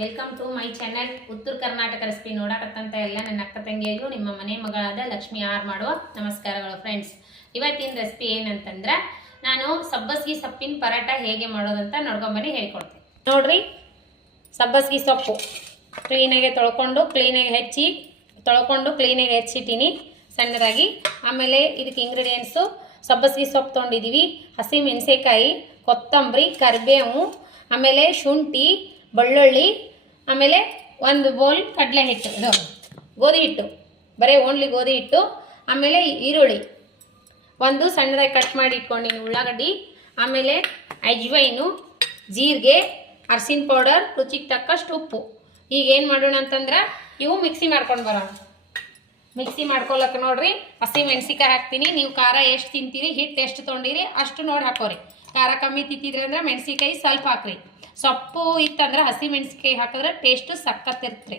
Welcome to my channel. ಉತ್ತರ Karnataka recipe ನೋಡಕತ್ತಂತ ಎಲ್ಲ ನನ್ನ ಅಕ್ಕ ತಂಗಿಯರಿಗೂ ನಿಮ್ಮ ಮನೆ ಮಗಳಾದ ಲಕ್ಷ್ಮಿ ಆರ್ ಮಾಡುವ ನಮಸ್ಕಾರಗಳು ಫ್ರೆಂಡ್ಸ್. ಇವತ್ತಿನ ರೆಸಿಪಿ ಏನಂತಂದ್ರೆ ನಾನು ಸಬ್ಬಸ್ಗಿ ಸೊಪ್ಪಿನ ಪರಾಟ ಹೇಗೆ ಮಾಡೋದಂತ ನೋಡ್ಕೊಂಬನ್ನಿ ಹೇಳ್ಕೊಡ್ತೀನಿ. ನೋಡ್ರಿ, ಸಬ್ಬಸ್ಗಿ ಸೊಪ್ಪು ಕ್ಲೀನಾಗಿ ಕ್ಲೀನಾಗಿ ಹೆಚ್ಚಿಟ್ಟಿನಿ ಸಣ್ಣದಾಗಿ. ಆಮೇಲೆ ಇದಕ್ಕೆ ಇಂಗ್ರೀಡಿಯೆಂಟ್ಸು ಸಬ್ಬಸ್ಗಿ ಸೊಪ್ಪು ತೊಗೊಂಡಿದ್ದೀವಿ, ಹಸಿ ಮೆಣಸಿನಕಾಯಿ, ಕೊತ್ತಂಬರಿ, ಕರಿಬೇವು, ಆಮೇಲೆ ಶುಂಠಿ, ಬೆಳ್ಳುಳ್ಳಿ, ಆಮೇಲೆ ಒಂದು ಬೌಲ್ ಕಡಲೆ ಹಿಟ್ಟು, ಇದು ಗೋಧಿ ಹಿಟ್ಟು, ಬರೀ ಓನ್ಲಿ ಗೋಧಿ ಹಿಟ್ಟು. ಆಮೇಲೆ ಈರುಳ್ಳಿ ಒಂದು ಸಣ್ಣದಾಗಿ ಕಟ್ ಮಾಡಿ ಇಟ್ಕೊಂಡಿನಿ, ಉಳ್ಳಾಗಡ್ಡಿ, ಆಮೇಲೆ ಅಜ್ವೈನು, ಜೀರಿಗೆ, ಅರ್ಶಿನ ಪೌಡರ್, ರುಚಿಗೆ ತಕ್ಕಷ್ಟು ಉಪ್ಪು. ಈಗ ಏನು ಮಾಡೋಣ ಅಂತಂದ್ರೆ ಇವು ಮಿಕ್ಸಿ ಮಾಡ್ಕೊಂಡು ಬರೋಣ. ಮಿಕ್ಸಿ ಮಾಡ್ಕೊಳಕ್ಕೆ ನೋಡ್ರಿ, ಹಸಿ ಮೆಣಸಿಕಾಯಿ ಹಾಕ್ತೀನಿ. ನೀವು ಖಾರ ಎಷ್ಟು ತಿಂತೀರಿ, ಹಿಟ್ಟು ಎಷ್ಟು ತೊಗೊಂಡಿರಿ ಅಷ್ಟು ನೋಡಿ ಹಾಕೋರಿ. ಖಾರ ಕಮ್ಮಿ ತಿಂತಿದ್ರಿ ಅಂದ್ರೆ ಮೆಣಸಿಕಾಯಿ ಸ್ವಲ್ಪ ಹಾಕ್ರಿ. ಸೊಪ್ಪು ಇತ್ತಂದ್ರೆ ಹಸಿ ಮೆಣಸಿಕಾಯಿ ಹಾಕಿದ್ರೆ ಟೇಸ್ಟು ಸಕ್ಕತ್ತಿರ್ತ್ರಿ.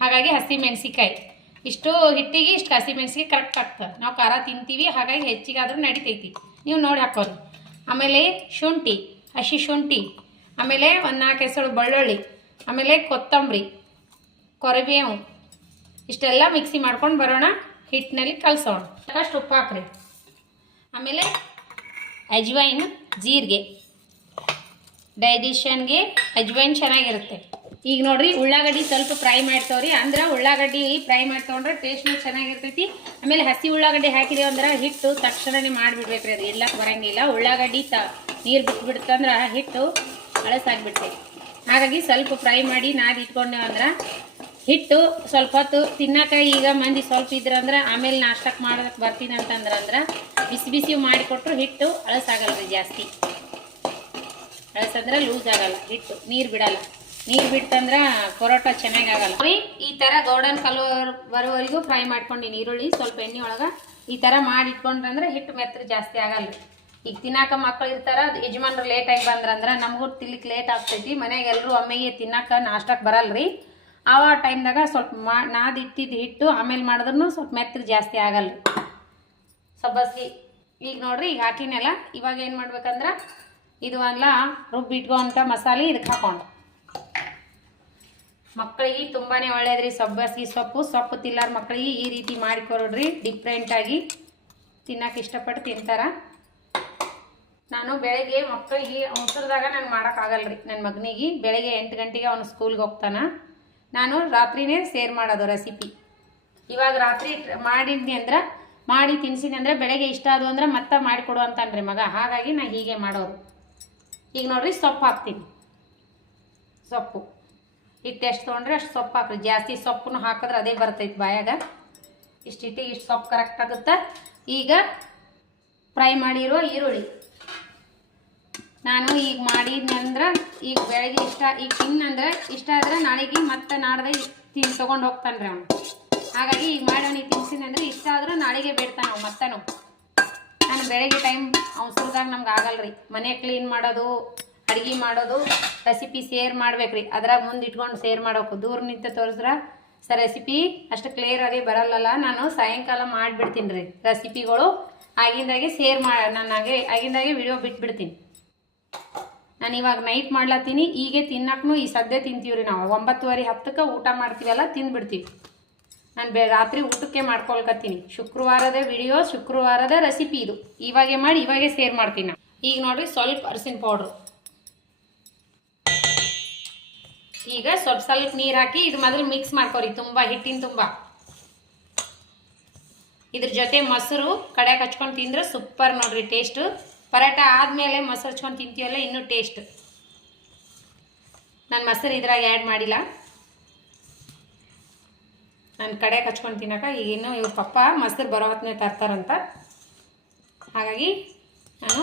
ಹಾಗಾಗಿ ಹಸಿ ಮೆಣಸಿಕಾಯಿ ಇಷ್ಟು ಹಿಟ್ಟಿಗೆ ಇಷ್ಟು ಹಸಿ ಮೆಣಸಿಕಾಯಿ ಕರೆಕ್ಟ್ ಆಗ್ತದೆ. ನಾವು ಖಾರ ತಿಂತೀವಿ, ಹಾಗಾಗಿ ಹೆಚ್ಚಿಗಾದ್ರೂ ನಡಿತೈತಿ, ನೀವು ನೋಡಿ ಹಾಕೋರಿ. ಆಮೇಲೆ ಶುಂಠಿ, ಹಸಿ ಶುಂಠಿ, ಆಮೇಲೆ ಒಂದು 4 ಹೆಸರು ಬೆಳ್ಳುಳ್ಳಿ, ಆಮೇಲೆ ಕೊತ್ತಂಬರಿ, ಕರಿಬೇವು, ಇಷ್ಟೆಲ್ಲ ಮಿಕ್ಸಿ ಮಾಡ್ಕೊಂಡು ಬರೋಣ. ಹಿಟ್ಟಿನಲ್ಲಿ ಕಲಸೋಣ. ಅಷ್ಟು ಉಪ್ಪು ಹಾಕ್ರಿ. ಆಮೇಲೆ ಅಜ್ವೈನ್, ಜೀರಿಗೆ, ಡೈಜೆಷನ್ಗೆ ಅಜ್ವೈನ್ ಚೆನ್ನಾಗಿರುತ್ತೆ. ಈಗ ನೋಡ್ರಿ, ಉಳ್ಳಾಗಡ್ಡಿ ಸ್ವಲ್ಪ ಫ್ರೈ ಮಾಡ್ತವ್ರಿ. ಅಂದ್ರೆ ಉಳ್ಳಾಗಡ್ಡಿ ಫ್ರೈ ಮಾಡ್ತಗೊಂಡ್ರೆ ಟೇಸ್ಟ್ನು ಚೆನ್ನಾಗಿರ್ತೈತಿ. ಆಮೇಲೆ ಹಸಿ ಉಳ್ಳಾಗಡ್ಡಿ ಹಾಕಿದೇವು ಅಂದ್ರೆ ಹಿಟ್ಟು ತಕ್ಷಣನೇ ಮಾಡಿಬಿಡ್ಬೇಕ್ರಿ, ಅದು ಎಲ್ಲಕ್ಕೆ ಬರಂಗಿಲ್ಲ. ಉಳ್ಳಾಗಡ್ಡಿ ನೀರು ಬಿಟ್ಬಿಡ್ತಂದ್ರೆ ಹಿಟ್ಟು ಹಳಸಾಗ್ಬಿಡ್ತೈತಿ. ಹಾಗಾಗಿ ಸ್ವಲ್ಪ ಫ್ರೈ ಮಾಡಿ ನಾದಿ ಇಟ್ಕೊಂಡೇವು ಅಂದ್ರೆ ಹಿಟ್ಟು ಸ್ವಲ್ಪ ಹೊತ್ತು ತಿನ್ನಕ. ಈಗ ಮಂದಿ ಸ್ವಲ್ಪ ಇದ್ರಂದ್ರೆ ಆಮೇಲೆ ನಾಷ್ಟಕ್ಕೆ ಮಾಡೋದಕ್ಕೆ ಬರ್ತೀನಿ ಅಂತಂದ್ರೆ ಬಿಸಿ ಬಿಸಿ ಮಾಡಿಕೊಟ್ರು ಹಿಟ್ಟು ಹಳಸಾಗಲ್ರಿ. ಜಾಸ್ತಿ ಹಳಸಂದ್ರೆ ಲೂಸ್ ಆಗಲ್ಲ, ಹಿಟ್ಟು ನೀರು ಬಿಡಲ್ಲ. ನೀರು ಬಿಟ್ಟಂದ್ರೆ ಪರೋಟ ಚೆನ್ನಾಗಿ ಆಗಲ್ಲ. ಈ ಥರ ಗೋಲ್ಡನ್ ಕಲರ್ ಬರೋವರೆಗೂ ಫ್ರೈ ಮಾಡ್ಕೊಂಡಿನಿ. ಈರುಳ್ಳಿ ಸ್ವಲ್ಪ ಎಣ್ಣೆ ಒಳಗೆ ಈ ಥರ ಮಾಡಿ ಇಟ್ಕೊಂಡ್ರಂದ್ರೆ ಹಿಟ್ಟು ಮೆತ್ತಗೆ ಜಾಸ್ತಿ ಆಗಲ್ಲ. ಈಗ ತಿನ್ನಾಕ ಮಕ್ಳು ಇರ್ತಾರ, ಯಜಮಾನ್ರು ಲೇಟಾಗಿ ಬಂದ್ರಂದ್ರೆ ನಮಗೂ ತಿನ್ಲಿಕ್ಕೆ ಲೇಟ್ ಆಗ್ತೈತಿ. ಮನೆಯಾಗ ಎಲ್ಲರೂ ಒಮ್ಮೆಗೆ ತಿನ್ನಾಕ ನಾಷ್ಟಕ್ಕೆ ಬರಲ್ರಿ. ಆವ ಟೈಮ್ದಾಗ ಸ್ವಲ್ಪ ನಾದಿಟ್ಟಿದ್ದು ಹಿಟ್ಟು ಆಮೇಲೆ ಮಾಡಿದ್ರೂ ಸ್ವಲ್ಪ ಮೆತ್ತಗೆ ಜಾಸ್ತಿ ಆಗಲ್ಲ ಸಬ್ಬಸ್ಗಿ. ಈಗ ನೋಡ್ರಿ, ಈಗ ಹಾಕಿನೆಲ್ಲ. ಇವಾಗ ಏನು ಮಾಡ್ಬೇಕಂದ್ರೆ ಇದು ಎಲ್ಲ ರುಬ್ಬಿಟ್ಕೊಂತ ಮಸಾಲೆ ಇದಕ್ಕೆ ಹಾಕೊಂಡು. ಮಕ್ಕಳಿಗೆ ತುಂಬಾ ಒಳ್ಳೇದ್ರಿ ಸಬ್ಬಸ್ಗಿ ಸೊಪ್ಪು. ಸೊಪ್ಪು ತಿಲ್ಲಾರ ಮಕ್ಕಳಿಗೆ ಈ ರೀತಿ ಮಾಡಿಕೊಡ್ರಿ, ಡಿಫ್ರೆಂಟಾಗಿ ತಿನ್ನಕ್ಕೆ ಇಷ್ಟಪಟ್ಟು ತಿಂತಾರ. ನಾನು ಬೆಳಗ್ಗೆ ಮಕ್ಕಳಿಗೆ ಅವಸರದಾಗ ನಾನು ಮಾಡೋಕ್ಕಾಗಲ್ರಿ. ನನ್ನ ಮಗನಿಗೆ ಬೆಳಗ್ಗೆ 8 ಗಂಟೆಗೆ ಅವನು ಸ್ಕೂಲ್ಗೆ ಹೋಗ್ತಾನೆ. ನಾನು ರಾತ್ರಿನೇ ಸೇರ್ ಮಾಡೋದು ರೆಸಿಪಿ. ಇವಾಗ ರಾತ್ರಿ ಮಾಡಿದ್ನಿ ಅಂದ್ರೆ ಮಾಡಿ ತಿನ್ಸಿನಿ ಅಂದ್ರೆ ಬೆಳಗ್ಗೆ ಇಷ್ಟ ಅದು ಅಂದ್ರೆ ಮತ್ತೆ ಮಾಡಿಕೊಡು ಅಂತಾನ್ರಿ ಮಗ. ಹಾಗಾಗಿ ನಾನು ಹೀಗೆ ಮಾಡೋದು. ಈಗ ನೋಡ್ರಿ, ಸೊಪ್ಪು ಹಾಕ್ತೀನಿ. ಸೊಪ್ಪು ಹಿಟ್ಟು ಎಷ್ಟು ತೊಗೊಂಡ್ರೆ ಅಷ್ಟು ಸೊಪ್ಪು ಹಾಕ್ರಿ. ಜಾಸ್ತಿ ಸೊಪ್ಪನ್ನು ಹಾಕಿದ್ರೆ ಅದೇ ಬರ್ತೈತಿ ಬಾಯಾಗ. ಇಷ್ಟು ಹಿಟ್ಟಿಗೆ ಇಷ್ಟು ಸೊಪ್ಪು ಕರೆಕ್ಟ್ ಆಗುತ್ತೆ. ಈಗ ಫ್ರೈ ಮಾಡಿರೋ ಈರುಳ್ಳಿ ನಾನು ಈಗ ಮಾಡಿದ್ನಿ ಅಂದ್ರೆ ಈಗ ಬೆಳಗ್ಗೆ ಈಗ ತಿನ್ನಂದ್ರೆ ಇಷ್ಟ ಆದ್ರೆ ನಾಳೆಗೆ ಮತ್ತೆ ನಾಡ್ದೆ ತೊಗೊಂಡು ಹೋಗ್ತಾನೆ ಅವನು. ಹಾಗಾಗಿ ಈಗ ಮಾಡಿ ಅವನಿಗೆ ತಿನ್ಸಿನಿ ಅಂದ್ರೆ ಇಷ್ಟ ಆದ್ರೆ ನಾಳೆಗೆ ಬೇಡ್ತಾನೆ ಅವ ಮತ್ತನು. ನಾನು ಬೆಳಗ್ಗೆ ಟೈಮ್ ಅವಸರದಾಗ ನಮ್ಗೆ ಆಗಲ್ರಿ. ಮನೆ ಕ್ಲೀನ್ ಮಾಡೋದು, ಅಡುಗೆ ಮಾಡೋದು, ರೆಸಿಪಿ ಶೇರ್ ಮಾಡ್ಬೇಕ್ರಿ. ಅದ್ರಾಗ ಮುಂದೆ ಇಟ್ಕೊಂಡು ಶೇರ್ ಮಾಡೋಕು. ದೂರ ನಿಂತು ತೋರಿಸ್ರೆ ರೆಸಿಪಿ ಅಷ್ಟು ಕ್ಲಿಯರ್ ಆಗಿ ಬರಲ್ಲಲ್ಲ. ನಾನು ಸಾಯಂಕಾಲ ಮಾಡಿಬಿಡ್ತೀನಿ ರೀ ರೆಸಿಪಿಗಳು. ಆಗಿಂದಾಗೆ ಶೇರ್ ನಾನು ಆಗಿಂದಾಗೆ ವಿಡಿಯೋ ಬಿಟ್ಬಿಡ್ತೀನಿ. ನಾನು ಇವಾಗ ನೈಟ್ ಮಾಡ್ಲತ್ತೀನಿ. ಹೀಗೆ ತಿನ್ನಕ್ಕೂ ಈ ಸದ್ಯ ತಿಂತೀವ್ರಿ ನಾವು. 9:30 10ಕ್ಕೆ ಊಟ ಮಾಡ್ತೀವಲ್ಲ, ತಿಂದ್ಬಿಡ್ತೀವಿ. ನಾನು ರಾತ್ರಿ ಊಟಕ್ಕೆ ಮಾಡ್ಕೊಳ್ಕತ್ತೀನಿ. ಶುಕ್ರವಾರದ ವಿಡಿಯೋ, ಶುಕ್ರವಾರದ ರೆಸಿಪಿ ಇದು. ಇವಾಗೆ ಮಾಡಿ ಇವಾಗೆ ಶೇರ್ ಮಾಡ್ತೀನಿ ನಾನು. ಈಗ ನೋಡ್ರಿ, ಸ್ವಲ್ಪ ಅರಿಶಿನ ಪೌಡ್ರು, ಈಗ ಸ್ವಲ್ಪ ನೀರು ಹಾಕಿ ಇದು ಮೊದಲು ಮಿಕ್ಸ್ ಮಾಡ್ಕೊರಿ ತುಂಬ, ಹಿಟ್ಟಿನ ತುಂಬ. ಇದ್ರ ಜೊತೆ ಮೊಸರು ಕಡೆಗೆ ಹಚ್ಕೊಂಡು ತಿಂದ್ರೆ ಸೂಪರ್ ನೋಡ್ರಿ ಟೇಸ್ಟು. ಪರಾಟ ಆದಮೇಲೆ ಮೊಸರು ಹಚ್ಕೊಂಡು ತಿಂತೀವಲ್ಲ, ಇನ್ನೂ ಟೇಸ್ಟ್. ನಾನು ಮೊಸರು ಇದ್ರಾಗ ಆ್ಯಡ್ ಮಾಡಿಲ್ಲ. ನಾನು ಕಡೆಗೆ ಹಚ್ಕೊಂಡು ತಿನ್ನಕ ಈಗಿನ್ನು ಇವ್ರ ಪಪ್ಪ ಮೊಸರು ಬರೋ ಹೊತ್ತನೇ ತರ್ತಾರಂತ. ಹಾಗಾಗಿ ನಾನು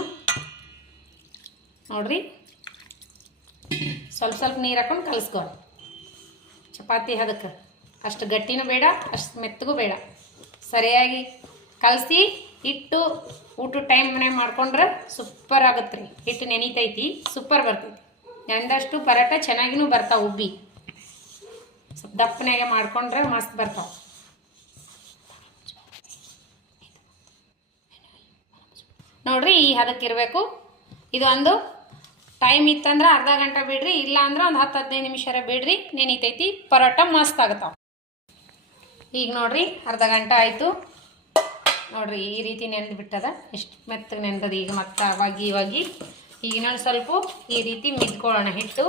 ನೋಡ್ರಿ ಸ್ವಲ್ಪ ನೀರು ಹಾಕೊಂಡು ಕಲಿಸ್ಕೊ. ಚಪಾತಿ ಅದಕ್ಕೆ ಅಷ್ಟು ಗಟ್ಟಿನೂ ಬೇಡ, ಅಷ್ಟು ಮೆತ್ತಗೂ ಬೇಡ. ಸರಿಯಾಗಿ ಕಲಸಿ ಇಟ್ಟು ಊಟ ಟೈಮ್ ಮನೆ ಮಾಡ್ಕೊಂಡ್ರೆ ಸೂಪರ್ ಆಗುತ್ತೆ ರೀ. ಹಿಟ್ಟು ನೆನೀತೈತಿ, ಸೂಪರ್ ಬರ್ತೈತಿ. ನೆಂದಷ್ಟು ಪರಾಟ ಚೆನ್ನಾಗಿನೂ ಬರ್ತಾವೆ. ಉಬ್ಬಿ ಸ್ವಲ್ಪ ದಪ್ಪನಾಗೆ ಮಾಡ್ಕೊಂಡ್ರೆ ಮಸ್ತ್ ಬರ್ತಾವೆ. ನೋಡ್ರಿ, ಈ ಹದಕ್ಕಿರಬೇಕು. ಇದು ಒಂದು ಟೈಮ್ ಇತ್ತಂದ್ರೆ ಅರ್ಧ ಗಂಟೆ ಬಿಡ್ರಿ, ಇಲ್ಲ ಅಂದ್ರೆ ಒಂದು 10-15 ನಿಮಿಷ ಬಿಡ್ರಿ, ನೆನಿತೈತಿ. ಪರೋಟ ಮಸ್ತ್ ಆಗತ್ತಾವ. ಈಗ ನೋಡ್ರಿ ಅರ್ಧ ಗಂಟೆ ಆಯಿತು ನೋಡ್ರಿ, ಈ ರೀತಿ ನೆಂದು ಬಿಟ್ಟದ. ಎಷ್ಟು ಮೆತ್ತಗೆ ನೆಂದದ. ಈಗ ಮತ್ತೆ ಇವಾಗಿ ಈಗ ಇನ್ನೊಂದು ಸ್ವಲ್ಪ ಈ ರೀತಿ ಮಿದ್ಕೊಳ್ಳೋಣ. ಹಿಟ್ಟು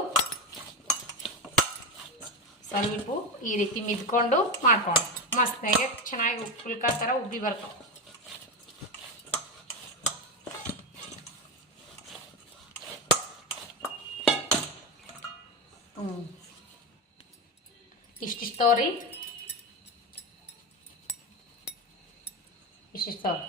ಸ್ವಲ್ಪ ಈ ರೀತಿ ಮಿದ್ಕೊಂಡು ಮಾಡ್ಕೊಳ್ಳೋಣ. ಮಸ್ತಾಗೆ ಚೆನ್ನಾಗಿ ಪುಲ್ಕ ಥರ ಉಬ್ಬಿ ಬರ್ತಾವೆ. ಇಷ್ಟಿಷ್ಟು ತೋರಿ, ಇಷ್ಟಿಷ್ಟು ತೋರಿ.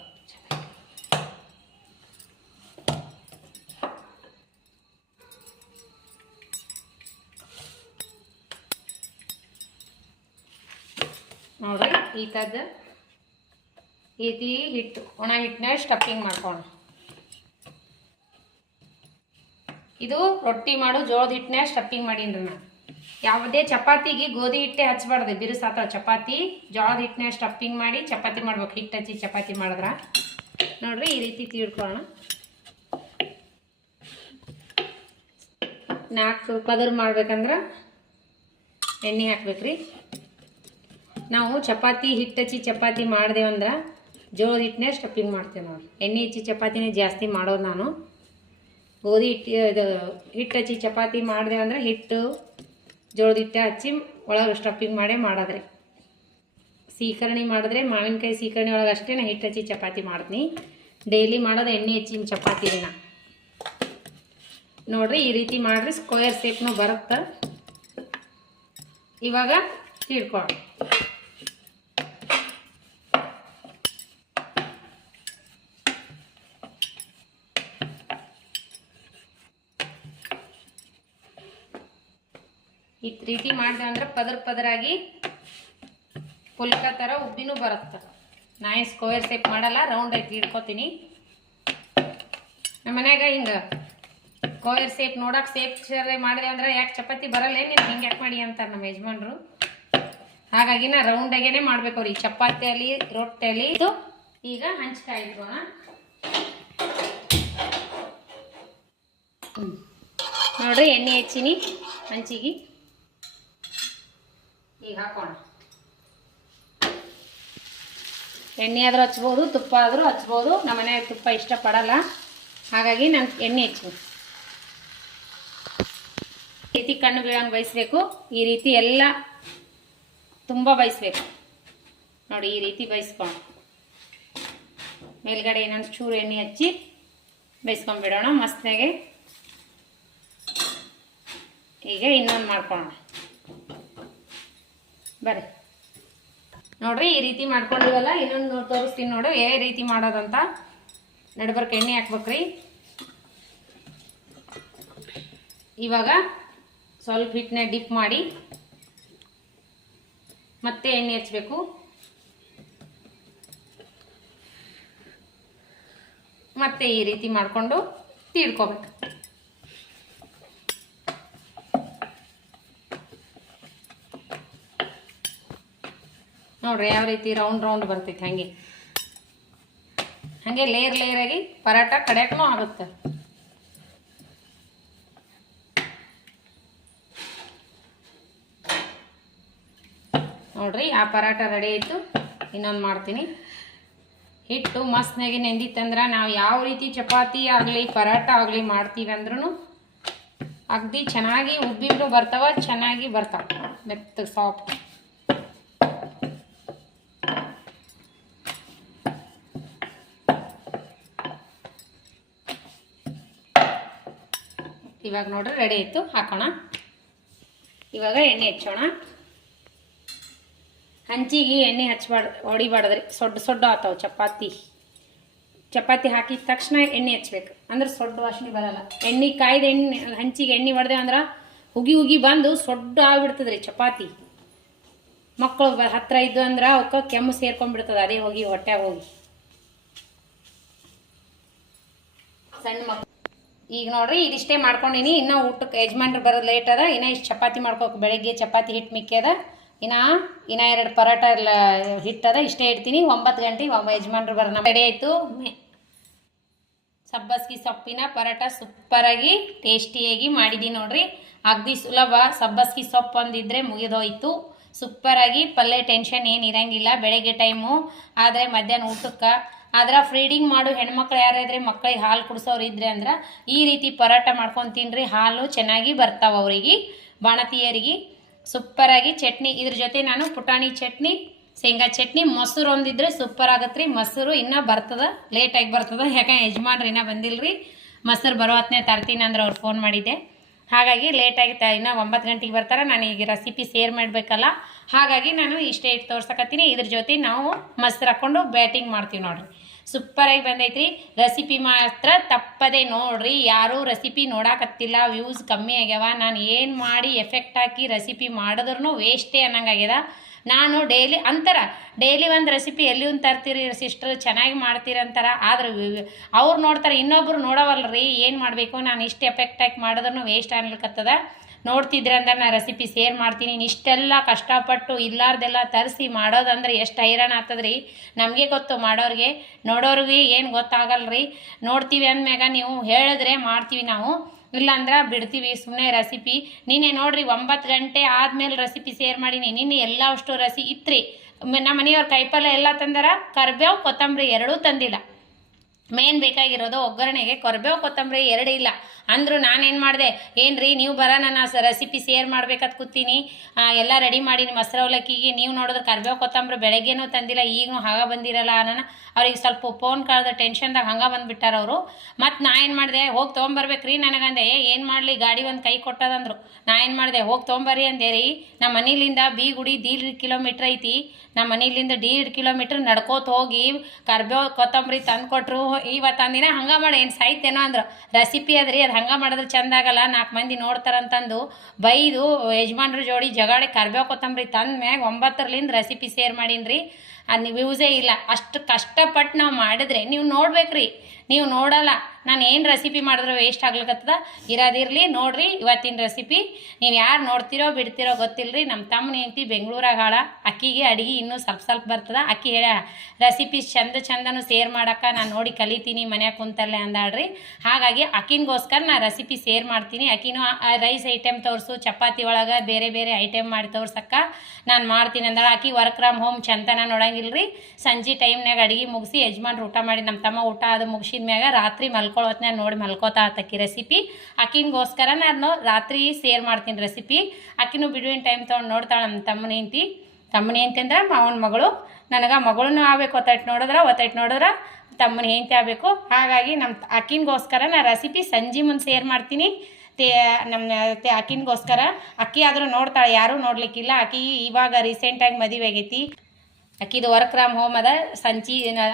ನೋಡ್ರಿ ಈ ಥರದ ರೀತಿ ಹಿಟ್ಟು, ಒಣ ಹಿಟ್ಟನ್ನ ಸ್ಟಫಿಂಗ್ ಮಾಡ್ಕೊಳ್ಳೋಣ. ಇದು ರೊಟ್ಟಿ ಮಾಡು ಜೋಳದ ಹಿಟ್ಟನ್ನ ಸ್ಟಫಿಂಗ್ ಮಾಡೀನಿ ನಾನು. ಯಾವುದೇ ಚಪಾತಿಗೆ ಗೋಧಿ ಹಿಟ್ಟೆ ಹಚ್ಬಾರ್ದು, ಬಿರುಸಾತಾವ ಚಪಾತಿ. ಜೋಳದ ಹಿಟ್ಟನ್ನ ಸ್ಟಫಿಂಗ್ ಮಾಡಿ ಚಪಾತಿ ಮಾಡ್ಬೇಕು. ಹಿಟ್ಟು ಹಚ್ಚಿ ಚಪಾತಿ ಮಾಡಿದ್ರೆ ನೋಡ್ರಿ ಈ ರೀತಿ ತೀಡ್ಕೊಳ್ಳೋಣ. 4 ಪದರ್ ಮಾಡ್ಬೇಕಂದ್ರೆ ಎಣ್ಣೆ ಹಾಕ್ಬೇಕ್ರಿ. ನಾವು ಚಪಾತಿ ಹಿಟ್ಟು ಹಚ್ಚಿ ಚಪಾತಿ ಮಾಡ್ದೇವಂದ್ರೆ ಜೋಳದ ಹಿಟ್ಟನ್ನೇ ಸ್ಟಫಿಂಗ್ ಮಾಡ್ತೇವೆ ನೋಡ್ರಿ. ಎಣ್ಣೆ ಹಚ್ಚಿ ಚಪಾತಿನೇ ಜಾಸ್ತಿ ಮಾಡೋದು ನಾನು. ಗೋಧಿ ಹಿಟ್ಟು ಹಚ್ಚಿ ಚಪಾತಿ ಮಾಡ್ದೇವಂದ್ರೆ ಹಿಟ್ಟು ಜೋಳದ ಹಿಟ್ಟು ಹಚ್ಚಿ ಒಳಗೆ ಸ್ಟಫಿಂಗ್ ಮಾಡೇ ಮಾಡೋದ್ರಿ. ಸೀಕರಣೆ ಮಾಡಿದ್ರೆ ಮಾವಿನಕಾಯಿ ಸೀಕರಣೆ ಒಳಗೆ ಅಷ್ಟೇ ನಾ ಹಿಟ್ಟು ಹಚ್ಚಿ ಚಪಾತಿ ಮಾಡ್ತೀನಿ. ಡೈಲಿ ಮಾಡೋದು ಎಣ್ಣೆ ಹಚ್ಚಿನ ಚಪಾತಿನ ನೋಡ್ರಿ. ಈ ರೀತಿ ಮಾಡಿರಿ, ಸ್ಕ್ವೇರ್ ಶೇಪ್ನು ಬರುತ್ತೆ. ಇವಾಗ ತೀಡ್ಕೊಳ್ಳೋಣ. ಈ ರೀತಿ ಮಾಡಿದೆ ಅಂದ್ರೆ ಪದರಾಗಿ ಪುಲ್ಕ ಥರ ಉಬ್ಬಿನೂ ಬರುತ್ತೆ. ನಾ ಸ್ಕ್ವೇರ್ ಶೇಪ್ ಮಾಡಲ್ಲ, ರೌಂಡ್ ಆಗಿ ಇಡ್ಕೊತೀನಿ. ನಮ್ಮ ಮನ್ಯಾಗ ಹಿಂಗೆ ಸ್ಕ್ವೇರ್ ಶೇಪ್ ನೋಡಕ್ಕೆ ಶೇಪ್ ಮಾಡಿದೆ ಅಂದ್ರೆ ಯಾಕೆ ಚಪಾತಿ ಬರಲ್ಲ ನೀನು ಹಿಂಗೆ ಯಾಕೆ ಮಾಡಿ ಅಂತಾರೆ ನಮ್ಮ ಯಜಮಾನ್ರು. ಹಾಗಾಗಿ ನಾ ರೌಂಡಾಗೇನೆ ಮಾಡ್ಬೇಕು ಅವ್ರಿಗೆ, ಚಪಾತಿಯಲ್ಲಿ ರೊಟ್ಟಿಯಲ್ಲಿ. ಇದು ಈಗ ಹಂಚ್ಕಾಯಿ ಇಟ್ಕೋಣ. ನೋಡ್ರಿ ಎಣ್ಣೆ ಹೆಚ್ಚಿನಿ ಹಂಚಿಗೆ. ಈಗ ಹಾಕೋಣ. ಎಣ್ಣೆ ಆದರೂ ಹಚ್ಬೋದು, ತುಪ್ಪ ಆದರೂ ಹಚ್ಬೋದು. ನಮ್ಮ ಮನೆಯಾಗ ತುಪ್ಪ ಇಷ್ಟಪಡಲ್ಲ, ಹಾಗಾಗಿ ನಾನು ಎಣ್ಣೆ ಹಚ್ಚಿ ಈ ರೀತಿ ಕಣ್ಣು ಬೀಳಂಗೆ ಬಯಸ್ಬೇಕು. ಈ ರೀತಿ ಎಲ್ಲ ತುಂಬ ಬಯಸ್ಬೇಕು ನೋಡಿ. ಈ ರೀತಿ ಬಯಸ್ಕೊಂಡು ಮೇಲ್ಗಡೆ ಇನ್ನೊಂದು ಚೂರು ಎಣ್ಣೆ ಹಚ್ಚಿ ಬೇಯಿಸ್ಕೊಂಡ್ಬಿಡೋಣ ಮಸ್ತಾಗೆ. ಈಗ ಇನ್ನೊಂದು ಮಾಡ್ಕೊಳ್ಳೋಣ ಬರ್ರಿ. ನೋಡ್ರಿ ಈ ರೀತಿ ಮಾಡ್ಕೊಂಡಿವಲ್ಲ, ಇನ್ನೊಂದು ತೋರಿಸ್ತೀನಿ ನೋಡು ಯಾವ ರೀತಿ ಮಾಡೋದಂತ. ನಡ್ಬರ್ಕ ಎಣ್ಣೆ ಹಾಕ್ಬೇಕ್ರಿ. ಇವಾಗ ಸ್ವಲ್ಪ ಹಿಟ್ಟನ್ನ ಡಿಪ್ ಮಾಡಿ ಮತ್ತೆ ಎಣ್ಣೆ ಹಚ್ಚಬೇಕು. ಮತ್ತೆ ಈ ರೀತಿ ಮಾಡಿಕೊಂಡು ತೀಡ್ಕೋಬೇಕು. ನೋಡ್ರಿ ಯಾವ ರೀತಿ ರೌಂಡ್ ಬರ್ತೈತೆ. ಹಾಗೆ ಲೇಯರ್ ಆಗಿ ಪರಾಟ ಕಡೆಯಕ್ಕೂ ಆಗುತ್ತೆ. ನೋಡ್ರಿ ಆ ಪರಾಟ ರೆಡಿ ಆಯಿತು. ಇನ್ನೊಂದು ಮಾಡ್ತೀನಿ. ಹಿಟ್ಟು ಮಸ್ತ್ನಾಗಿ ನೆಂದಿತ್ತಂದ್ರೆ ನಾವು ಯಾವ ರೀತಿ ಚಪಾತಿ ಆಗಲಿ ಪರಾಟ ಆಗಲಿ ಮಾಡ್ತೀವಿ ಅಂದ್ರೂ ಅಗದಿ ಚೆನ್ನಾಗಿ ಉಬ್ಬಿಬಿಟ್ಟು ಬರ್ತಾವ, ಚೆನ್ನಾಗಿ ಬರ್ತಾವ ಮೆತ್ತಗೆ ಸಾಫ್ಟ್. ಇವಾಗ ನೋಡ್ರಿ ರೆಡಿ ಆಯಿತು. ಹಾಕೋಣ. ಇವಾಗ ಎಣ್ಣೆ ಹಚ್ಚೋಣ. ಹಂಚಿಗೆ ಎಣ್ಣೆ ಹೊಡಿಬಾರ್ದ್ರಿ, ಸೊಡ್ಡು ಆತಾವ ಚಪಾತಿ ಹಾಕಿದ ತಕ್ಷಣ ಎಣ್ಣೆ ಹಚ್ಬೇಕು, ಅಂದ್ರೆ ಸೊಡ್ಡು ವಾಸನೆ ಬರಲ್ಲ. ಎಣ್ಣೆ ಕಾಯ್ದ ಹಂಚಿಗೆ ಎಣ್ಣೆ ಹೊಡೆದೆ ಅಂದ್ರೆ ಹುಗಿ ಬಂದು ಸೊಡ್ಡು ಆಗಿಬಿಡ್ತದ್ರಿ ಚಪಾತಿ. ಮಕ್ಕಳು ಹತ್ರ ಇದ್ದು ಅಂದ್ರೆ ಅವಕ್ಕೆ ಕೆಮ್ಮು ಸೇರ್ಕೊಂಡ್ಬಿಡ್ತದೆ, ಅದೇ ಹೋಗಿ ಹೊಟ್ಟೆಗೆ ಹೋಗಿ. ಸಣ್ಣ ಮಕ್ಕಳು ಈಗ ನೋಡ್ರಿ ಇದಿಷ್ಟೇ ಮಾಡ್ಕೊಂಡಿನಿ. ಇನ್ನೂ ಊಟಕ್ಕೆ ಯಜಮಾನ್ರು ಬರೋದು ಲೇಟ್ ಅದ. ಇನ್ನೂ ಇಷ್ಟು ಚಪಾತಿ ಮಾಡ್ಕೋಬೇಕು. ಬೆಳಗ್ಗೆ ಚಪಾತಿ ಹಿಟ್ಟು ಮಿಕ್ಕದ. ಇನ್ನು 2 ಪರಾಟ ಹಿಟ್ಟದ. ಇಷ್ಟೇ ಇಡ್ತೀನಿ. 9 ಗಂಟೆಗೆ ಯಜಮಾನ್ರು ಬರೋಣ. ರೆಡಿ ಆಯಿತು. ಸಬ್ಬಸ್ಗಿ ಸೊಪ್ಪಿನ ಪರೋಟ ಸೂಪರಾಗಿ ಟೇಸ್ಟಿಯಾಗಿ ಮಾಡಿದ್ದೀನಿ ನೋಡ್ರಿ. ಅಗದಿ ಸುಲಭ. ಸಬ್ಬಸ್ಗಿ ಸೊಪ್ಪು ಒಂದಿದ್ರೆ ಮುಗಿದೋಯ್ತು. ಸೂಪರಾಗಿ ಪಲ್ಯ ಟೆನ್ಷನ್ ಏನು ಇರಂಗಿಲ್ಲ ಬೆಳಗ್ಗೆ ಟೈಮು. ಆದರೆ ಮಧ್ಯಾಹ್ನ ಊಟಕ್ಕೆ ಆದ್ರೆ ಫೀಡಿಂಗ್ ಮಾಡು ಹೆಣ್ಮಕ್ಳು ಯಾರಾದ್ರೆ ಮಕ್ಕಳಿಗೆ ಹಾಲು ಕುಡಿಸೋರು ಇದ್ರೆ ಅಂದ್ರೆ ಈ ರೀತಿ ಪರೋಟ ಮಾಡ್ಕೊಂಡು ತಿನ್ರಿ. ಹಾಲು ಚೆನ್ನಾಗಿ ಬರ್ತಾವೆ ಅವರಿಗೆ, ಬಾಣತಿಯರಿಗೆ. ಸೂಪರಾಗಿ ಚಟ್ನಿ ಇದ್ರ ಜೊತೆ ನಾನು ಪುಟಾಣಿ ಚಟ್ನಿ, ಶೇಂಗಾ ಚಟ್ನಿ, ಮೊಸರು ಒಂದಿದ್ರೆ ಸೂಪರ್ ಆಗತ್ತೆ ರೀ. ಮೊಸರು ಇನ್ನೂ ಬರ್ತದ, ಲೇಟಾಗಿ ಬರ್ತದ. ಯಾಕಂದ್ರೆ ಯಜಮಾನ್ರು ಇನ್ನೂ ಬಂದಿಲ್ಲರಿ. ಮೊಸರು ಬರೋ ಹೊತ್ತನೇ ತರ್ತೀನಿ ಅಂದ್ರೆ ಅವ್ರು ಫೋನ್ ಮಾಡಿದ್ದೆ. ಹಾಗಾಗಿ ಲೇಟಾಗಿ ಇನ್ನೂ 9 ಗಂಟೆಗೆ ಬರ್ತಾರೆ. ನಾನು ಈಗ ರೆಸಿಪಿ ಶೇರ್ ಮಾಡಬೇಕಲ್ಲ, ಹಾಗಾಗಿ ನಾನು ಇಷ್ಟೇ ಇಟ್ಟು ತೋರ್ಸಕತ್ತೀನಿ. ಇದ್ರ ಜೊತೆ ನಾವು ಮೊಸರು ಹಾಕ್ಕೊಂಡು ಬ್ಯಾಟಿಂಗ್ ಮಾಡ್ತೀವಿ ನೋಡ್ರಿ. ಸೂಪರಾಗಿ ಬಂದೈತ್ರಿ. ರೆಸಿಪಿ ಮಾತ್ರ ತಪ್ಪದೆ ನೋಡ್ರಿ. ಯಾರೂ ರೆಸಿಪಿ ನೋಡಾಕತ್ತಿಲ್ಲ, ವ್ಯೂಸ್ ಕಮ್ಮಿ ಆಗ್ಯಾವ. ನಾನು ಏನು ಮಾಡಿ ಎಫೆಕ್ಟ್ ಹಾಕಿ ರೆಸಿಪಿ ಮಾಡಿದ್ರೂ ವೇಸ್ಟೇ ಅನ್ನಂಗಾಗ್ಯದ. ನಾನು ಡೈಲಿ ಒಂದು ರೆಸಿಪಿ ಎಲ್ಲಿ ಒಂದು ತರ್ತೀರಿ ಸಿಸ್ಟರ್, ಚೆನ್ನಾಗಿ ಮಾಡ್ತೀರಿ ಅಂತಾರೆ. ಆದ್ರೆ ಅವ್ರು ನೋಡ್ತಾರೆ, ಇನ್ನೊಬ್ರು ನೋಡವಲ್ರಿ. ಏನು ಮಾಡಬೇಕು, ನಾನು ಇಷ್ಟು ಎಫೆಕ್ಟ್ ಹಾಕಿ ಮಾಡಿದ್ರೂ ವೇಸ್ಟ್ ಆಗ್ಲಿಕ್ಕತ್ತದ. ನೋಡ್ತಿದ್ರೆ ಅಂದ್ರೆ ನಾನು ರೆಸಿಪಿ ಶೇರ್ ಮಾಡ್ತೀನಿ. ಇಷ್ಟೆಲ್ಲ ಕಷ್ಟಪಟ್ಟು ಇಲ್ಲಾರ್ದೆಲ್ಲ ತರಿಸಿ ಮಾಡೋದಂದ್ರೆ ಎಷ್ಟು ಹೈರಾಣ ಆಗ್ತದ್ರಿ. ನಮಗೆ ಗೊತ್ತು, ಮಾಡೋರಿಗೆ. ನೋಡೋರಿಗೆ ಏನು ಗೊತ್ತಾಗಲ್ರಿ. ನೋಡ್ತೀವಿ ಅಂದಮ್ಯಾಗ ನೀವು ಹೇಳಿದ್ರೆ ಮಾಡ್ತೀವಿ ನಾವು, ಇಲ್ಲಾಂದ್ರೆ ಬಿಡ್ತೀವಿ ಸುಮ್ಮನೆ. ರೆಸಿಪಿ ನಿನ್ನೆ ನೋಡ್ರಿ 9 ಗಂಟೆ ಆದಮೇಲೆ ರೆಸಿಪಿ ಶೇರ್ ಮಾಡೀನಿ. ನಿನ್ನೆ ಎಲ್ಲ ಅಷ್ಟು ಇತ್ರಿ. ನಮ್ಮ ಮನೆಯವ್ರ ಕೈಪಲ್ಯ ಎಲ್ಲ ತಂದಾರ, ಕರಿಬೇವು ಕೊತ್ತಂಬರಿ ಎರಡೂ ತಂದಿಲ್ಲ. ಮೇನ್ ಬೇಕಾಗಿರೋದು ಒಗ್ಗರಣೆಗೆ ಕರಿಬೇವು ಕೊತ್ತಂಬರಿ 2 ಇಲ್ಲ ಅಂದರು. ನಾನೇನು ಮಾಡಿದೆ, ಏನ್ರಿ ನೀವು ನಾನು ರೆಸಿಪಿ ಶೇರ್ ಮಾಡ್ಬೇಕಂತ ಕೂತೀನಿ, ಎಲ್ಲ ರೆಡಿ ಮಾಡೀನಿ ಮೊಸರು ಅವಲಕ್ಕಿಗೆ. ನೀವು ನೋಡಿದ್ರೆ ಕರಿಬೇವು ಕೊತ್ತಂಬರಿ ಬೆಳಗ್ಗೆನೂ ತಂದಿಲ್ಲ, ಈಗಲೂ ಹಾಗೆ ಬಂದಿರಲ್ಲ. ನಾನು ಅವ್ರಿಗೆ ಸ್ವಲ್ಪ ಫೋನ್ ಕಳೆದ ಟೆನ್ಷನ್ದಾಗ ಹಂಗೆ ಬಂದುಬಿಟ್ಟಾರ ಅವರು. ಮತ್ತು ನಾ ಏನು ಮಾಡಿದೆ, ಹೋಗಿ ತೊಗೊಂಬರ್ಬೇಕ್ರಿ ನನಗಂದೆ. ಏನು ಮಾಡಲಿ, ಗಾಡಿ ಒಂದು ಕೈ ಕೊಟ್ಟದಂದ್ರು. ನಾ ಏನು ಮಾಡಿದೆ, ಹೋಗಿ ತೊಗೊಂಬರ್ರಿ ಅಂದೆ ರೀ. ನಮ್ಮ ಮನೇಲಿಂದ ಬೀಗುಡಿ 1.5 ಕಿಲೋಮೀಟ್ರ್ ಐತಿ. ನಮ್ಮ ಮನೇಲಿಂದ 1.5 ಕಿಲೋಮೀಟ್ರ್ ನಡ್ಕೋತ ಹೋಗಿ ಕರಿಬೇವು ಕೊತ್ತಂಬರಿ ತಂದು ಕೊಟ್ಟರು. ಇವತ್ತು ಅಂದಿನ ಹಂಗೆ ಮಾಡಿ ಏನು ಸಾಯ್ತೇನೋ ಅಂದರು. ರೆಸಿಪಿ ಅದ್ರಿ, ಅದು ಹಂಗೆ ಮಾಡಿದ್ರೆ ಚಂದ ಆಗಲ್ಲ, 4 ಮಂದಿ ನೋಡ್ತಾರಂತಂದು ಬೈದು ಯಜಮಾನ್ರ ಜೋಡಿ ಜಗಾಡಿ ಕರಿಬೇವು ಕೊತ್ತಂಬರಿ ತಂದ ಮ್ಯಾಗ 9ರಿಂದ ರೆಸಿಪಿ ಶೇರ್ ಮಾಡೀನಿ. ಅದು ವ್ಯೂಸೇ ಇಲ್ಲ. ಅಷ್ಟು ಕಷ್ಟಪಟ್ಟು ನಾವು ಮಾಡಿದ್ರೆ ನೀವು ನೋಡ್ಬೇಕ್ರಿ. ನೀವು ನೋಡಲ್ಲ. ನಾನು ಏನು ರೆಸಿಪಿ ಮಾಡಿದ್ರೆ ವೇಸ್ಟ್ ಆಗ್ಲಿಕ್ಕತ್ತದ. ಇರೋದಿರಲಿ ನೋಡ್ರಿ ಇವತ್ತಿನ ರೆಸಿಪಿ. ನೀವು ಯಾರು ನೋಡ್ತಿರೋ ಬಿಡ್ತಿರೋ ಗೊತ್ತಿಲ್ಲರಿ. ನಮ್ಮ ತಮ್ಮನ ಹೆಂಡತಿ ಬೆಂಗಳೂರಾಗ ಹಾಳ, ಅಕ್ಕಿಗೆ ಅಡುಗೆ ಇನ್ನೂ ಸ್ವಲ್ಪ ಬರ್ತದ. ಅಕ್ಕಿ ಹೇಳ ರೆಸಿಪಿ ಚಂದನೂ ಶೇರ್ ಮಾಡೋಕ್ಕೆ ನಾನು ನೋಡಿ ಕಲಿತೀನಿ ಮನ್ಯಾಗ ಕುಂತಲ್ಲೇ ಅಂದಾಳ್ರಿ. ಹಾಗಾಗಿ ಅಕ್ಕಿಗೋಸ್ಕರ ನಾನು ರೆಸಿಪಿ ಶೇರ್ ಮಾಡ್ತೀನಿ. ಅಕ್ಕಿನೂ ರೈಸ್ ಐಟಮ್ ತೋರಿಸು, ಚಪಾತಿ ಒಳಗೆ ಬೇರೆ ಬೇರೆ ಐಟಮ್ ಮಾಡಿ ತೋರ್ಸಕ್ಕೆ ನಾನು ಮಾಡ್ತೀನಿ ಅಂದಾಳ. ಅಕ್ಕಿ ವರ್ಕ್ ಫ್ರಮ್ ಹೋಮ್ ಚಂತನ ನೋಡಂಗಿಲ್ರಿ. ಸಂಜೆ ಟೈಮ್ನಾಗ ಅಡುಗೆ ಮುಗಿಸಿ ಯಜಮಾನ್ರು ಊಟ ಮಾಡಿ, ನಮ್ಮ ತಮ್ಮ ಊಟ ಅದು ಮುಗಿಸಿದ ಮ್ಯಾಗ ರಾತ್ರಿ ಮಲ್ಕೊಳ್ಳೋತ್ನಾಗ ನೋಡಿ ಮಲ್ಕೋತಾ ಆತಕ್ಕಿ ರೆಸಿಪಿ. ಅಕ್ಕಿಗೋಸ್ಕರ ನಾನು ರಾತ್ರಿ ಶೇರ್ ಮಾಡ್ತೀನಿ ರೆಸಿಪಿ. ಅಕ್ಕಿನೂ ಬಿಡುವಿನ ಟೈಮ್ ತೊಗೊಂಡು ನೋಡ್ತಾಳೆ. ನಮ್ಮ ತಮ್ಮನ ಹೆಂಡತಿ ಅಂದ್ರೆ ಮಾವನ ಮಗಳು. ನನಗೆ ಮಗಳೂ ಆಗ್ಬೇಕು, ಒತ್ತಟ್ಟು ನೋಡಿದ್ರೆ ತಮ್ಮನ ಹೆಂಡತಿ ಆಗಬೇಕು. ಹಾಗಾಗಿ ನಮ್ಮ ಅಕ್ಕಿಗೋಸ್ಕರ ನಾನು ರೆಸಿಪಿ ಸಂಜೆ ಮುಂದೆ ಶೇರ್ ಮಾಡ್ತೀನಿ. ನಮ್ಮ ಅಕ್ಕಿಗೋಸ್ಕರ. ಅಕ್ಕಿ ಆದರೂ ನೋಡ್ತಾಳೆ, ಯಾರೂ ನೋಡ್ಲಿಕ್ಕಿಲ್ಲ. ಅಕ್ಕಿ ಇವಾಗ ರೀಸೆಂಟಾಗಿ ಮದುವೆ ಆಗೈತಿ. ಅಕ್ಕಿದು ವರ್ಕ್ ಫ್ರಮ್ ಹೋಮ್ ಅದ.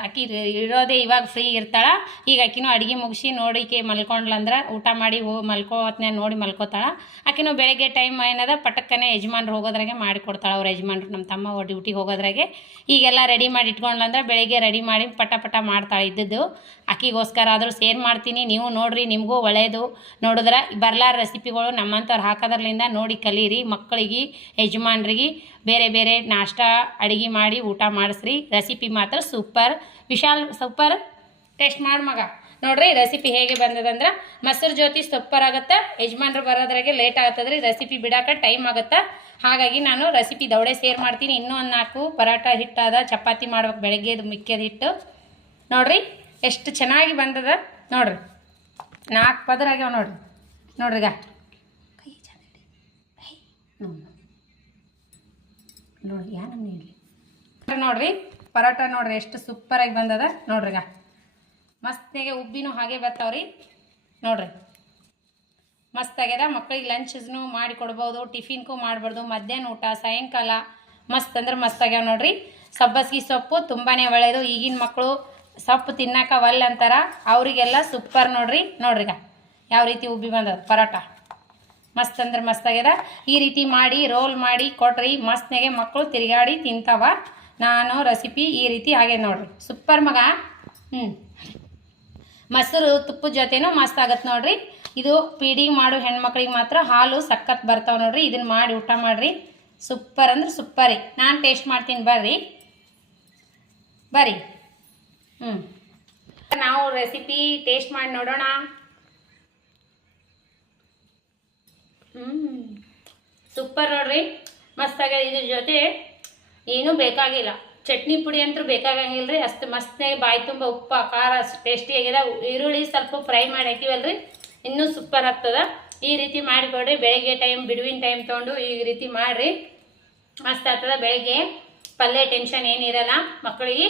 ಅಕ್ಕಿ ಇರೋದೇ ಇವಾಗ ಫ್ರೀ ಇರ್ತಾಳೆ. ಈಗ ಅಕ್ಕಿನೂ ಅಡುಗೆ ಮುಗಿಸಿ ನೋಡಿಕೆ ಮಲ್ಕೊಂಡ್ಲಂದ್ರೆ ಊಟ ಮಾಡಿ ಮಲ್ಕೋತ್ನೇ ನೋಡಿ ಮಲ್ಕೋತಾಳೆ. ಅಕ್ಕಿನೂ ಬೆಳಗ್ಗೆ ಟೈಮ್ ಏನದ ಪಟಕ್ಕನೆ ಯಜಮಾನ್ರು ಹೋಗೋದ್ರಾಗೆ ಮಾಡಿಕೊಡ್ತಾಳೆ. ಅವ್ರ ಯಜಮಾನ್ರು ನಮ್ಮ ತಮ್ಮ ಡ್ಯೂಟಿಗೆ ಹೋಗೋದ್ರಾಗೆ ಈಗೆಲ್ಲ ರೆಡಿ ಮಾಡಿ ಇಟ್ಕೊಂಡ್ಲಂದ್ರೆ ಬೆಳಗ್ಗೆ ರೆಡಿ ಮಾಡಿ ಪಟ ಮಾಡ್ತಾಳೆ. ಇದ್ದದ್ದು ಅಕ್ಕಿಗೋಸ್ಕರ ಆದರೂ ಶೇರ್ ಮಾಡ್ತೀನಿ. ನೀವು ನೋಡಿರಿ, ನಿಮಗೂ ಒಳ್ಳೆಯದು. ನೋಡಿದ್ರೆ ಬರ್ಲಾರ ರೆಸಿಪಿಗಳು ನಮ್ಮಂಥವ್ರು ಹಾಕೋದ್ರಲಿಂದ ನೋಡಿ ಕಲೀರಿ. ಮಕ್ಕಳಿಗೆ ಯಜಮಾನ್ರಿಗೆ ಬೇರೆ ಬೇರೆ ನಾಷ್ಟ ಅಡುಗೆ ಮಾಡಿ ಊಟ ಮಾಡಿಸ್ರಿ. ರೆಸಿಪಿ ಮಾತ್ರ ಸೂಪರ್. ವಿಶಾಲ್ ಸೂಪರ್. ಟೇಸ್ಟ್ ಮಾಡಿ ಮಗ. ನೋಡ್ರಿ ರೆಸಿಪಿ ಹೇಗೆ ಬಂದದಂದ್ರೆ ಮೊಸರು ಜೊತೆ ಸೂಪರ್ ಆಗುತ್ತೆ. ಯಜಮಾನ್ರು ಬರೋದ್ರಾಗೆ ಲೇಟ್ ಆಗತ್ತದ್ರಿ. ರೆಸಿಪಿ ಬಿಡೋಕೆ ಟೈಮ್ ಆಗುತ್ತೆ. ಹಾಗಾಗಿ ನಾನು ರೆಸಿಪಿ ದೌಡೆ ಶೇರ್ ಮಾಡ್ತೀನಿ. ಇನ್ನೂ ಒಂದು 4 ಪರೋಟ ಹಿಟ್ಟಾದ, ಚಪಾತಿ ಮಾಡ್ಬೇಕು ಬೆಳಗ್ಗೆದು ಮಿಕ್ಕಿದ ಹಿಟ್ಟು. ನೋಡ್ರಿ ಎಷ್ಟು ಚೆನ್ನಾಗಿ ಬಂದದ. ನೋಡ್ರಿ 4 ಪದರ ಆಗ್ಯಾವ ನೋಡ್ರಿಗ. ಕೈ ನೋಡಿ ಯಾನಮ್ಮ ಇರಲಿ. ನೋಡ್ರಿ ಪರೋಟ ನೋಡ್ರಿ ಎಷ್ಟು ಸೂಪರಾಗಿ ಬಂದದ. ನೋಡ್ರಿಗ ಮಸ್ತ್ನಾಗೆ ಉಬ್ಬಿನೂ ಹಾಗೆ ಬರ್ತಾವ್ರಿ. ನೋಡ್ರಿ ಮಸ್ತ್ ಆಗ್ಯದ. ಮಕ್ಕಳಿಗೆ ಲಂಚ್ನು ಮಾಡಿ ಕೊಡ್ಬೋದು, ಟಿಫಿನ್ಗೂ ಮಾಡ್ಬಾರ್ದು. ಮಧ್ಯಾಹ್ನ ಊಟ, ಸಾಯಂಕಾಲ ಮಸ್ತ್ ಅಂದ್ರೆ ಮಸ್ತ್ ಆಗ್ಯಾವ ನೋಡ್ರಿ. ಸಬ್ಬಸ್ಗಿ ಸೊಪ್ಪು ತುಂಬಾ ಒಳ್ಳೆಯದು. ಈಗಿನ ಮಕ್ಕಳು ಸೊಪ್ಪು ತಿನ್ನಕ ಅಂತಾರ, ಅವರಿಗೆಲ್ಲ ಸೂಪರ್. ನೋಡ್ರಿಗ ಯಾವ ರೀತಿ ಉಬ್ಬಿ ಬಂದದ ಪರೋಟ. ಮಸ್ತ್ ಅಂದ್ರೆ ಮಸ್ತ್ ಆಗ್ಯದ. ಈ ರೀತಿ ಮಾಡಿ ರೋಲ್ ಮಾಡಿ ಕೊಟ್ರಿ ಮಸ್ತ್ನಾಗೆ ಮಕ್ಕಳು ತಿರುಗಾಡಿ ತಿಂತಾವ. ನಾನು ರೆಸಿಪಿ ಈ ರೀತಿ ಆಗ್ಯದ ನೋಡ್ರಿ. ಸೂಪರ್ ಮಗ. ಮೊಸರು ತುಪ್ಪದ ಜೊತೆನೂ ಮಸ್ತ್ ಆಗತ್ತೆ ನೋಡ್ರಿ. ಇದು ಫೀಡಿಂಗ್ ಮಾಡು ಹೆಣ್ಮಕ್ಳಿಗೆ ಮಾತ್ರ ಹಾಲು ಸಖತ್ ಬರ್ತಾವೆ ನೋಡ್ರಿ. ಇದನ್ನು ಮಾಡಿ ಊಟ ಮಾಡಿರಿ. ಸೂಪರ್ ಅಂದ್ರೆ ಸೂಪರಿ. ನಾನು ಟೇಸ್ಟ್ ಮಾಡ್ತೀನಿ ಬರ್ರಿ. ನಾವು ರೆಸಿಪಿ ಟೇಸ್ಟ್ ಮಾಡಿ ನೋಡೋಣ. ಸೂಪರ್ ನೋಡ್ರಿ, ಮಸ್ತ್ ಆಗ್ಯದ. ಇದ್ರ ಜೊತೆ ಏನೂ ಬೇಕಾಗಿಲ್ಲ, ಚಟ್ನಿ ಪುಡಿ ಅಂತೂ ಬೇಕಾಗಂಗಿಲ್ಲ ರೀ. ಅಷ್ಟು ಮಸ್ತ್ನಾಗ ಬಾಯಿ ತುಂಬ ಉಪ್ಪು ಖಾರ ಅಷ್ಟು ಟೇಸ್ಟಿ ಆಗ್ಯದ. ಈರುಳ್ಳಿ ಸ್ವಲ್ಪ ಫ್ರೈ ಮಾಡಿ ಹಾಕಿವಲ್ರಿ, ಇನ್ನೂ ಸೂಪರ್ ಆಗ್ತದ. ಈ ರೀತಿ ಮಾಡಿಕೊಡ್ರಿ. ಬೆಳಗ್ಗೆ ಟೈಮ್ ಬಿಡುವಿನ ಟೈಮ್ ತೊಗೊಂಡು ಈ ರೀತಿ ಮಾಡಿರಿ, ಮಸ್ತ್ ಆಗ್ತದ. ಬೆಳಗ್ಗೆ ಪಲ್ಯ ಟೆನ್ಷನ್ ಏನಿರಲ್ಲ, ಮಕ್ಕಳಿಗೆ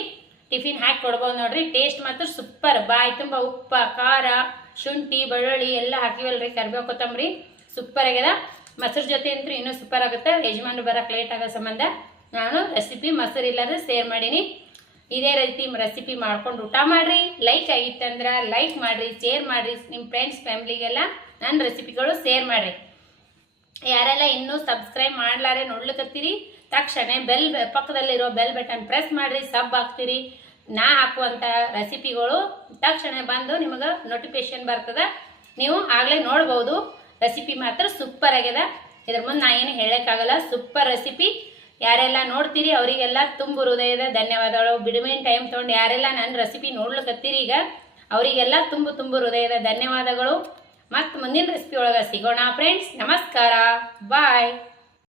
ಟಿಫಿನ್ ಹಾಕಿ ಕೊಡ್ಬೋದು ನೋಡ್ರಿ. ಟೇಸ್ಟ್ ಮಾತ್ರ ಸೂಪರ್. ಬಾಯಿ ತುಂಬ ಉಪ್ಪು ಖಾರ ಶುಂಠಿ ಬೆಳ್ಳುಳ್ಳಿ ಎಲ್ಲ ಹಾಕಿವಲ್ರಿ, ಕರಿಬೇವು ಕೊತ್ತಂಬರಿ ಸೂಪರ್ ಆಗ್ಯದ. ಮೊಸರು ಜೊತೆ ಅಂತೂ ಇನ್ನೂ ಸೂಪರ್ ಆಗುತ್ತೆ. ಯಜಮಾನ್ರು ಬರೋಕೆ ಲೇಟ್ ಆಗೋ ಸಂಬಂಧ ನಾನು ರೆಸಿಪಿ ಮೊಸರು ಇಲ್ಲದ್ರೆ ಶೇರ್ ಮಾಡೀನಿ. ಇದೇ ರೀತಿ ರೆಸಿಪಿ ಮಾಡ್ಕೊಂಡು ಊಟ ಮಾಡಿರಿ. ಲೈಕ್ ಆಗಿತ್ತಂದ್ರೆ ಲೈಕ್ ಮಾಡಿರಿ, ಶೇರ್ ಮಾಡಿರಿ, ನಿಮ್ಮ ಫ್ರೆಂಡ್ಸ್ ಫ್ಯಾಮ್ಲಿಗೆಲ್ಲ ನನ್ನ ರೆಸಿಪಿಗಳು ಶೇರ್ ಮಾಡಿರಿ. ಯಾರೆಲ್ಲ ಇನ್ನೂ ಸಬ್ಸ್ಕ್ರೈಬ್ ಮಾಡ್ಲಾರೆ ನೋಡ್ಲಿಕ್ಕತ್ತೀರಿ, ತಕ್ಷಣ ಪಕ್ಕದಲ್ಲಿರೋ ಬೆಲ್ ಬಟನ್ ಪ್ರೆಸ್ ಮಾಡಿರಿ. ಸಬ್ ಹಾಕ್ತೀರಿ, ನಾ ಹಾಕುವಂಥ ರೆಸಿಪಿಗಳು ತಕ್ಷಣ ಬಂದು ನಿಮಗೆ ನೋಟಿಫಿಕೇಶನ್ ಬರ್ತದೆ. ನೀವು ಆಗಲೇ ನೋಡ್ಬೋದು. ರೆಸಿಪಿ ಮಾತ್ರ ಸೂಪರ್ ಆಗ್ಯದ. ಇದ್ರ ಮುಂದೆ ನಾ ಏನು ಹೇಳೋಕ್ಕಾಗಲ್ಲ. Super recipe. ಯಾರೆಲ್ಲ ನೋಡ್ತೀರಿ ಅವರಿಗೆಲ್ಲ ತುಂಬ ಹೃದಯದ ಧನ್ಯವಾದಗಳು. ಬಿಡುವಿನ ಟೈಮ್ ತೊಗೊಂಡು ಯಾರೆಲ್ಲ ನನ್ನ ರೆಸಿಪಿ ನೋಡ್ಲಿಕ್ಕತ್ತೀರಿ ಈಗ ಅವರಿಗೆಲ್ಲ ತುಂಬ ಹೃದಯದ ಧನ್ಯವಾದಗಳು. ಮತ್ತು ಮುಂದಿನ ರೆಸಿಪಿ ಒಳಗೆ ಸಿಗೋಣ ಫ್ರೆಂಡ್ಸ್. ನಮಸ್ಕಾರ, ಬಾಯ್.